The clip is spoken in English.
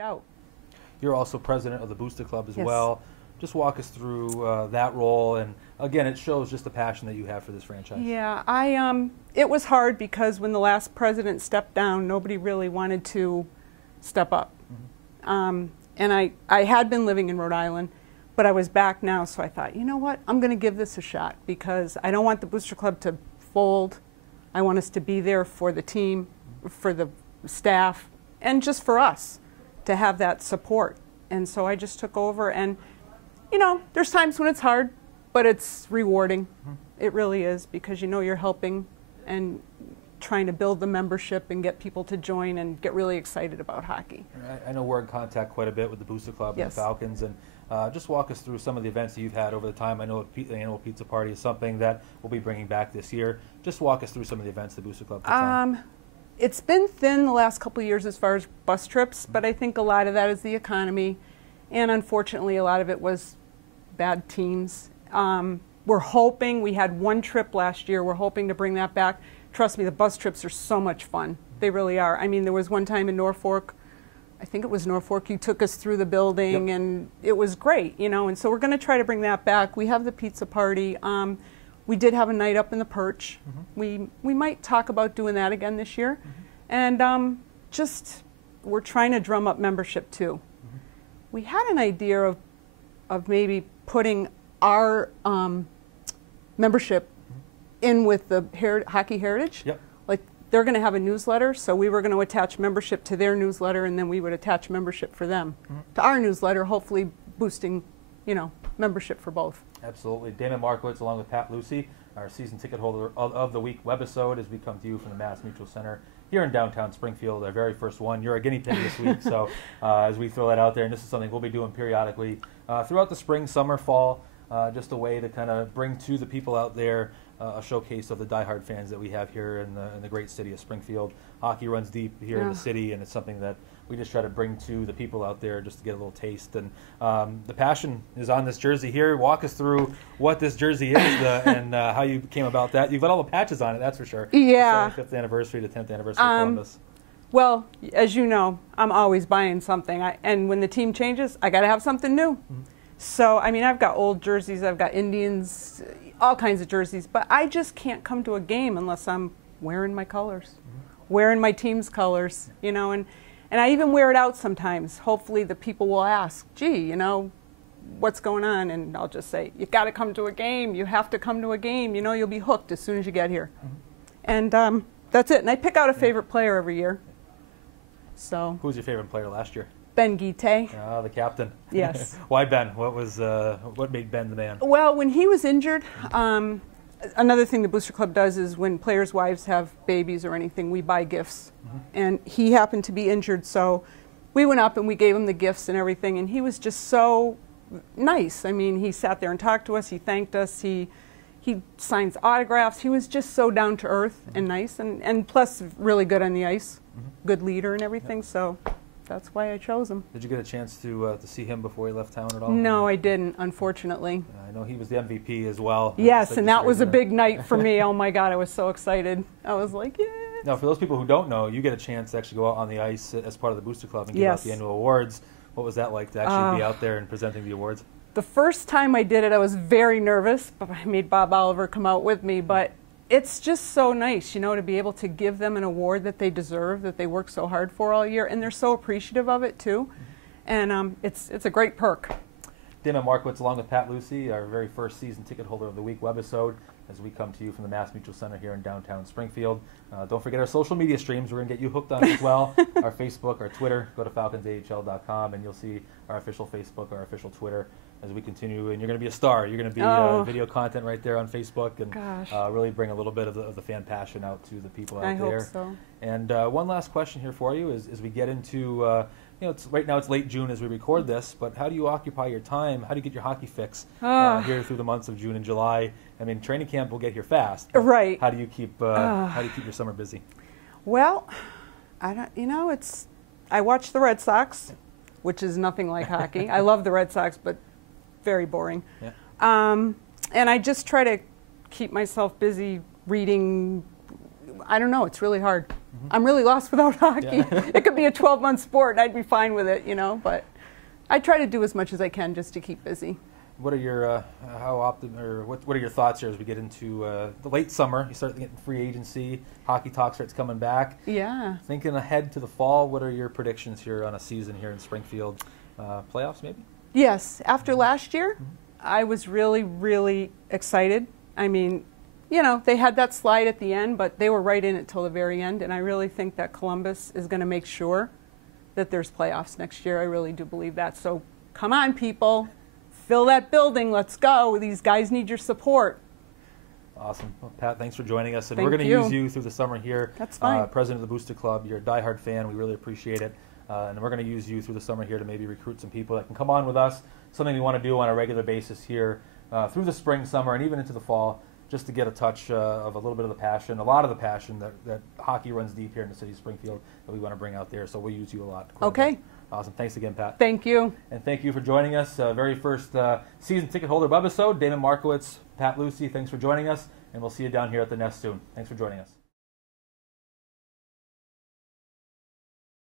out. You're also president of the Booster Club as Yes. well. Just walk us through that role, and again, it shows just the passion that you have for this franchise. Yeah, it was hard because when the last president stepped down, nobody really wanted to step up. And I had been living in Rhode Island, but I was back now, so I thought, you know what, I'm going to give this a shot because I don't want the Booster Club to fold. I want us to be there for the team, for the staff, and just for us to have that support. And so I just took over, and you know, there's times when it's hard, but it's rewarding. It really is, because you know you're helping and trying to build the membership and get people to join and get really excited about hockey. I know we're in contact quite a bit with the Booster Club and the Falcons, and just walk us through some of the events that you've had over the time. I know the annual pizza party is something that we'll be bringing back this year. Just walk us through some of the events the Booster Club puts on. It's been thin the last couple of years as far as bus trips, but I think a lot of that is the economy, and unfortunately a lot of it was bad teams. We're hoping, we had one trip last year, we're hoping to bring that back. Trust me, the bus trips are so much fun. They really are. I mean, there was one time in Norfolk, I think it was Norfolk, you took us through the building, and it was great, you know, and so we're going to try to bring that back. We have the pizza party. We did have a night up in the Perch. We might talk about doing that again this year. And just, we're trying to drum up membership too. We had an idea of maybe putting our membership in with the Hockey Heritage. Like, they're going to have a newsletter, so we were going to attach membership to their newsletter, and then we would attach membership for them to our newsletter, hopefully boosting, you know, membership for both. Absolutely. Damon Markowitz, along with Pat Lucy, our season ticket holder of the week webisode, as we come to you from the Mass Mutual Center here in downtown Springfield, our very first one. You're a guinea pig this week, so as we throw that out there, and this is something we'll be doing periodically throughout the spring, summer, fall, just a way to kind of bring to the people out there a showcase of the diehard fans that we have here in the great city of Springfield. Hockey runs deep here in the city, and it's something that we just try to bring to the people out there just to get a little taste. And the passion is on this jersey here. Walk us through what this jersey is and how you came about that. You've got all the patches on it, that's for sure. Yeah. The 5th anniversary, the 10th anniversary of Columbus. Well, as you know, I'm always buying something. And when the team changes, I got to have something new. So, I mean, I've got old jerseys, I've got Indians, all kinds of jerseys, but I just can't come to a game unless I'm wearing my colors, wearing my team's colors, you know, and I even wear it out sometimes. Hopefully the people will ask, gee, you know, what's going on? And I'll just say, you got to come to a game. You have to come to a game. You know, you'll be hooked as soon as you get here. And that's it. And I pick out a favorite player every year. So. Who was your favorite player last year? Ben Guite. The captain. Yes. Why Ben? What made Ben the man? Well, when he was injured, another thing the Booster Club does is when players' wives have babies or anything, we buy gifts. And he happened to be injured, so we went up and we gave him the gifts and everything, and he was just so nice. I mean, he sat there and talked to us, he thanked us, he signs autographs. He was just so down to earth and nice, and plus really good on the ice, good leader and everything, so that's why I chose him. Did you get a chance to see him before he left town at all? No, I didn't, unfortunately. I know he was the MVP as well. Yes, and that was a big night for me. Oh my God, I was so excited. I was like, yeah. Now, for those people who don't know, you get a chance to actually go out on the ice as part of the Booster Club and give out the annual awards. What was that like to actually be out there and presenting the awards? The first time I did it, I was very nervous, but I made Bob Oliver come out with me. But it's just so nice, you know, to be able to give them an award that they deserve, that they work so hard for all year, and they're so appreciative of it too. And it's a great perk. Damon Markowitz, along with Pat Lucy, our very first season ticket holder of the week webisode, as we come to you from the Mass Mutual Center here in downtown Springfield. Don't forget our social media streams. We're going to get you hooked on it as well. Our Facebook, our Twitter. Go to falconsahl.com and you'll see our official Facebook, our official Twitter as we continue. And you're going to be a star. You're going to be video content right there on Facebook and really bring a little bit of the fan passion out to the people out there. I hope so. And one last question here for you as we get into you know, right now it's late June as we record this, but how do you occupy your time? How do you get your hockey fix here through the months of June and July? I mean, training camp will get here fast. Right. How do you keep your summer busy? Well, I don't. You know, I watch the Red Sox, which is nothing like hockey. I love the Red Sox, but very boring. Yeah. And I just try to keep myself busy reading. I don't know. It's really hard. I'm really lost without hockey. Yeah. It could be a 12-month sport, and I'd be fine with it, but I try to do as much as I can just to keep busy. What are your what are your thoughts here as we get into the late summer? You start getting free agency, hockey talk starts coming back. Yeah. Thinking ahead to the fall, what are your predictions here on a season here in Springfield? Playoffs, maybe? Yes. After last year, I was really, really excited. I mean, they had that slide at the end, but they were right in it till the very end, and I really think that Columbus is going to make sure that there's playoffs next year. I really do believe that. So come on, people. Fill that building. Let's go. These guys need your support. Awesome. Well, Pat, thanks for joining us. And Thank we're going to you. use you through the summer here. That's fine. President of the Booster Club. You're a diehard fan. We really appreciate it. And we're going to use you through the summer here to maybe recruit some people that can come on with us. Something we want to do on a regular basis here through the spring, summer, and even into the fall, just to get a touch of a little bit of the passion, a lot of the passion that hockey runs deep here in the city of Springfield that we want to bring out there. So we'll use you a lot. Okay. Awesome. Thanks again, Pat. Thank you. And thank you for joining us. Very first season ticket holder Webisode. Damon Markowitz, Pat Lucy, thanks for joining us. And we'll see you down here at the Nest soon. Thanks for joining us.